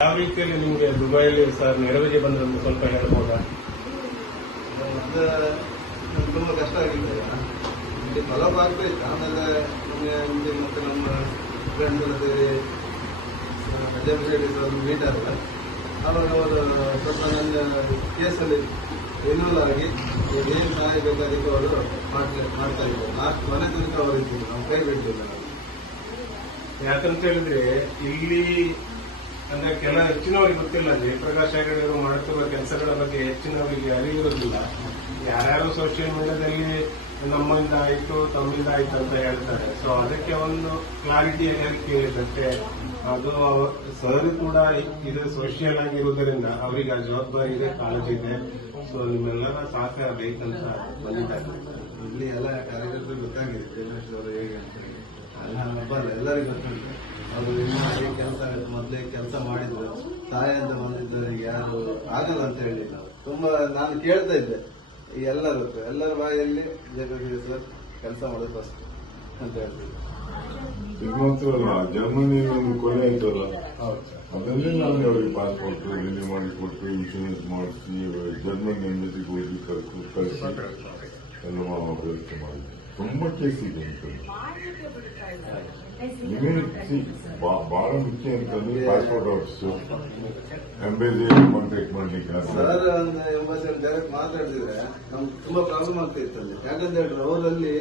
ಯಾವ ರೀತಿಯಲ್ಲಿ ನಿಮಗೆ ದುಬೈಯಲ್ಲಿ ಸರ್ ನೆರವಿಗೆ ಬಂದ್ರೆ ಸ್ವಲ್ಪ ಹೇಳ್ಬೋದಾ? ಅದು ತುಂಬ ಕಷ್ಟ ಆಗಿದೆ. ಇಲ್ಲಿ ಫಲಪ್ ಇತ್ತು ಆಮೇಲೆ ನಿಮಗೆ ಮತ್ತೆ ನಮ್ಮ ಫ್ರೆಂಡ್ ಸೇರಿ ಅಜಯ್ ಮೀಟ್ ಆಗಲ್ಲ ಆವಾಗ ಅವರು ಸ್ವಲ್ಪ ನನ್ನ ಕೇಸಲ್ಲಿ ಇನ್ವಾಲ್ವ್ ಆಗಿ ಏನು ಸಹಾಯ ಬೇಕಾದಕ್ಕೆ ಅವರು ಮಾಡ್ತಾ ಮಾಡ್ತಾ ಇದ್ದಾರೆ ಲಾಸ್ಟ್ ಮನೆ ತನಕ ಅವರು ಇದ್ದೀವಿ ನಾವು ಕೈ ಬಿಡಲಿಲ್ಲ. ಯಾಕಂತ ಹೇಳಿದ್ರೆ ಇಲ್ಲಿ ಅಂದ್ರೆ ಕೆಲ ಹೆಚ್ಚಿನವರಿಗೆ ಗೊತ್ತಿಲ್ಲ ಜಯಪ್ರಕಾಶ್ ಹೆಗಡೆ ಅವರು ಮಾಡುತ್ತಿರುವ ಕೆಲಸಗಳ ಬಗ್ಗೆ ಹೆಚ್ಚಿನವರಿಗೆ ಅರಿವಿರುವುದಿಲ್ಲ ಯಾರ್ಯಾರು ಸೋಷಿಯಲ್ ಮೀಡಿಯಾದಲ್ಲಿ ನಮ್ಮಿಂದ ಆಯ್ತು, ತಮ್ಮಿಂದ ಆಯ್ತು ಅಂತ ಹೇಳ್ತಾರೆ. ಸೊ ಅದಕ್ಕೆ ಒಂದು ಕ್ಲಾರಿಟಿ ಕೇಳಿದಂತೆ ಅದು ಸರ್ ಕೂಡ ಇದು ಸೋಷಿಯಲ್ ಆಗಿರುವುದರಿಂದ ಅವರಿಗೆ ಆ ಜವಾಬ್ದಾರಿ ಇದೆ, ಕಾಳಜಿ ಇದೆ. ಸೊ ನಿಮ್ಮೆಲ್ಲರ ಸಹಕಾರ ಬೇಕಂತ ಬಂದಿದ್ದಾರೆ. ಇಲ್ಲಿ ಎಲ್ಲ ಕಾರ್ಯಕರ್ತರು ಗೊತ್ತಾಗಿದೆ. ಹೇಗೆ ಅಂತ ಹೇಳಿ. ಅಲ್ಲ ಎಲ್ಲರಿಗೂ ಅದು ಅವರು ಇನ್ನೂ ಕೆಲಸ ಮೊದಲೇ ಕೆಲಸ ಮಾಡಿದ್ರು ತಾಯಿ ಅಂತ ಬಂದಿದ್ದವರಿಗೆ ಯಾರು ಆಗಲ್ಲ ಅಂತ ಹೇಳಿ ತುಂಬಾ ನಾನು ಕೇಳ್ತಾ ಇದ್ದೆ ಎಲ್ಲರೂ ಎಲ್ಲರ ಬಾಯಲ್ಲಿ ಜಗದೀಶ್ ಸರ್ ಕೆಲಸ ಮಾಡೋದು ಫಸ್ಟ್ ಅಂತ ಹೇಳ್ತಿದ್ದೆ. ಇದು ಮಾತ್ರ ಅಲ್ಲ ಜರ್ಮನಿ ಒಂದು ಕೊಲೆ ಆಯ್ತಲ್ಲ ಹೌದು. ಅದನ್ನೇ ನಾನು ಅವರಿಗೆ ಪಾಸ್ಪೋರ್ಟ್ ರಿನ್ಯೂ ಮಾಡಿ ಕೊಟ್ಟು ಇನ್ಶೂರೆನ್ಸ್ ಮಾಡಿಸಿ ಜರ್ಮನ್ ಎಂಬಸಿಗೆ ಹೋಗಿ ಕಳ್ಸಿ ಕಳಿಸಿ ಎಲ್ಲ ವ್ಯವಸ್ಥೆ ಮಾಡಿದೆ ತುಂಬಾ ಕೇಸ್ ಇದೆ ಬಹಳ ಮುಖ್ಯ ಅಂತಂದ್ರೆ ಪಾಸ್ಪೋರ್ಟ್ ಆಫೀಸು ಎಂಬಸಿ ಕಾಂಟ್ಯಾಕ್ಟ್ ಮಾಡ್ಲಿಕ್ಕೆ ಸರ್ ಒಂದು ಎಂಬತ್ತು ಡೈರೆಕ್ಟ್ ಮಾತಾಡ್ತಿದ್ರೆ ನಮ್ಗೆ ತುಂಬಾ ಪ್ರಾಬ್ಲಮ್ ಆಗ್ತಾ ಇತ್ತು ಅಲ್ಲಿ. ಯಾಕಂತ ಹೇಳಿದ್ರೆ ಅವರಲ್ಲಿ